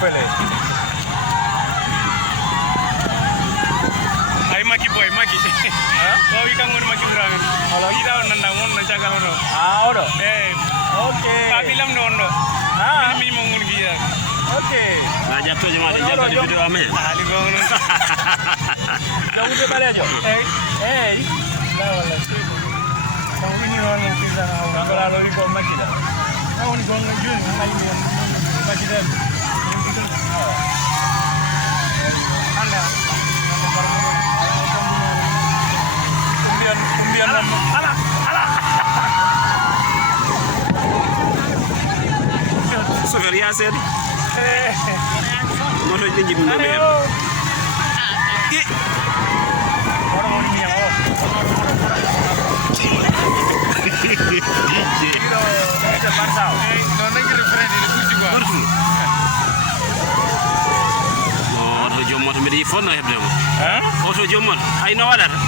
fële ay Maki boy Maki oh ikan mon Maki Ibrahim ala ida on nanda mon na jagal no odo okay kabilam no ondo mi mo ngun giya okay na jatto jama de jatto di video ame ali go non jamu de bale jo la wala taw ni non mo pizza na wala lo ko Maki da on go ngun jun mai ni Maki da anda Umbian ala Sofer Yasen moto jinji bu ngame ki ora mo ni yawo DJ ita barsao don ngi referende di fuji ko no jom moto mi di fonno hebde mo auto jom mon ay no wadata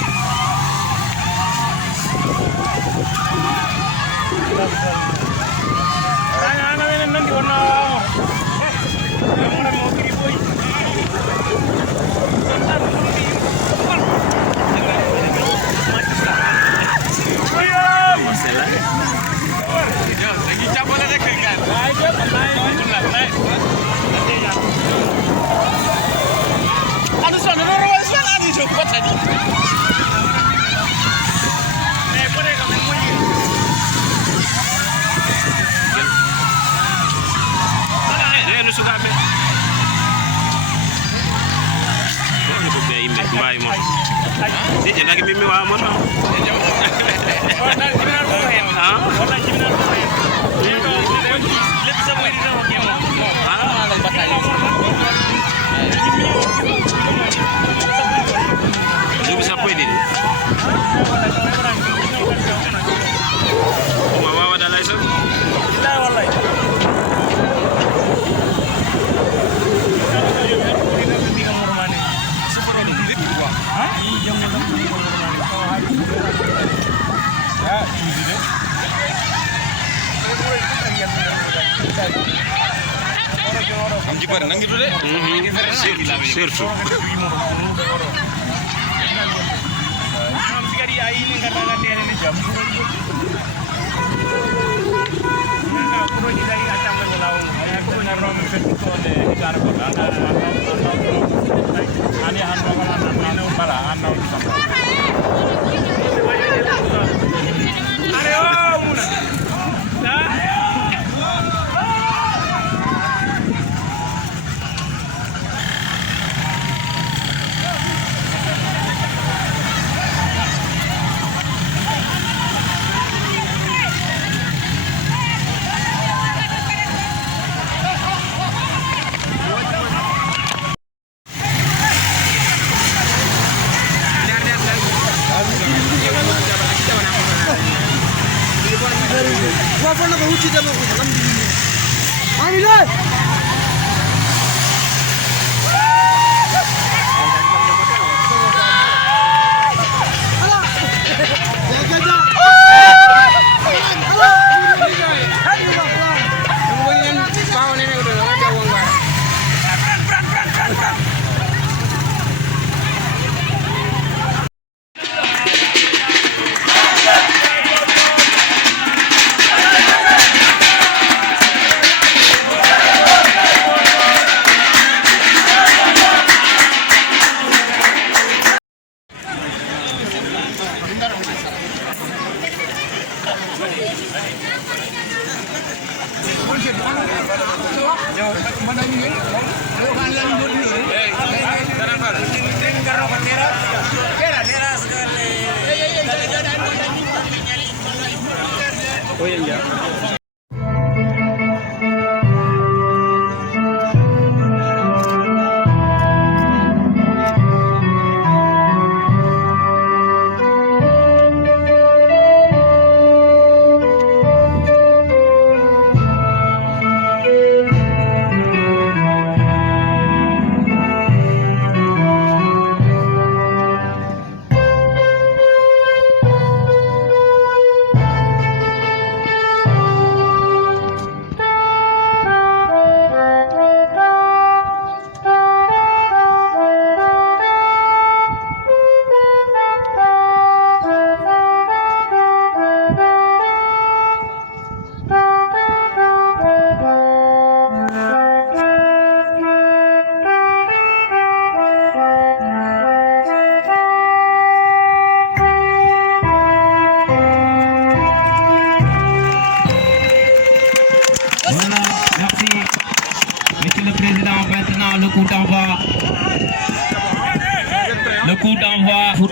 ana wenen nandi wonna mo mo kiri boy Marcela yo lagi cabole rek kan ay de wallahi anu sono ro ro sala ni to patani pone ka mo sukaɓe ko ɓe yimɓe mbawi mo deƴe dagi mimmi wawamoto duuɓi sappo e ɗiɗi ma wawaɗa lay so am ji bari nangi dude surtout am sigari ay ni ngata ngata ni jam na ko ni dari atam ko lawo ay ko na rom fet ko de dar ko ani han ko na na bala an na sama are o muna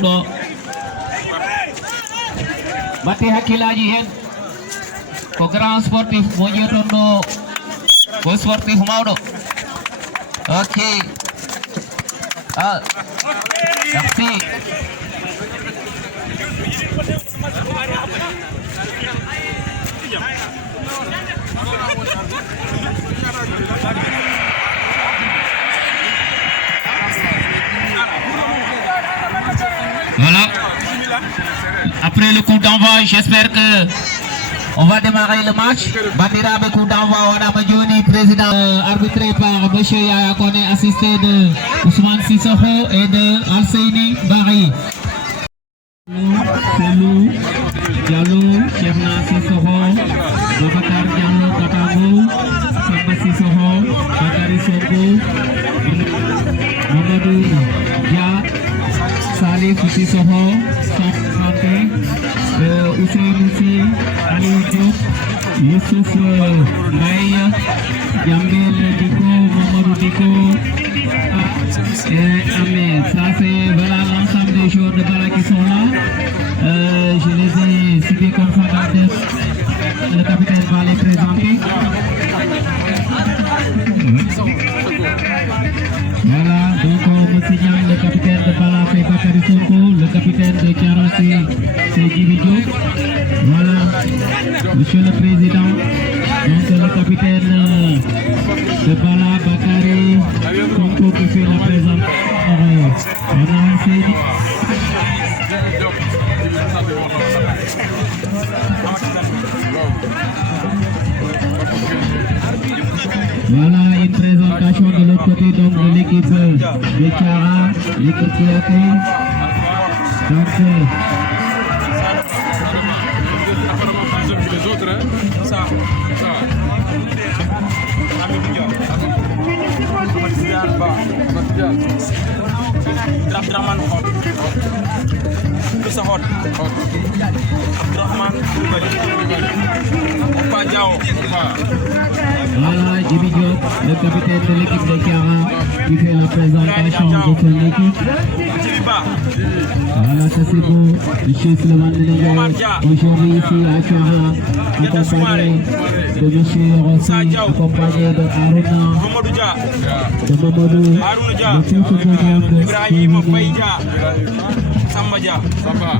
ɗo batte hakkillaji hen ko grand sportif mo ƴeeton ɗo ko sportif mawɗo ok merci voilà après le coup d'envoi j'espère que on va démarrer le match. Bandirabe coup d'envoi Wadama Joni, président arbitré par monsieur Yaya Kone, assisté de Ousmane Sissoko et de Alseini Bari. Selou Diallo, Chefna Sissoko, Babacar Diallo Katago, Samba Sissoko, Bakari Soko, Mamadou Dia, Salif Sissoko, Santé, Hussein Sy, Ali Diop, Youssouf Mbaye, Jamil Diko, Mamadou Diko, et Ahmed. Ça c'est voilà l'ensemble des joueurs de Bala qui sont là. Je les ai cités comme fondateurs. Le capitaine va les présenter. Voilà, donc on me signale le capitaine de Bala c'est Bakary Sonko, le capitaine de Thiaroye c'est Djibi Diop. Voilà, monsieur le président, donc le capitaine de Bala Bakary Sonko qui fait la présentation. On a essayé. Voilà une présentation de l'autre côté donc de l'équipe de Thiara, l'équipe qui accueille. Donc les autres, hein? Ça. Abdrahman Hot. Moussa Hot. Abdrahman Opa Diao. Voilà Djibi Diop, le capitaine de l'équipe de Thiara, qui fait la présentation de son équipe. Voilà, ça c'est beau. Monsieur Souleymane Ndéné, aujourd'hui ici à Thiara, accompagné de monsieur Rossi, accompagné de Aruna, de Mamadou, de tout ce beau monde. Samba.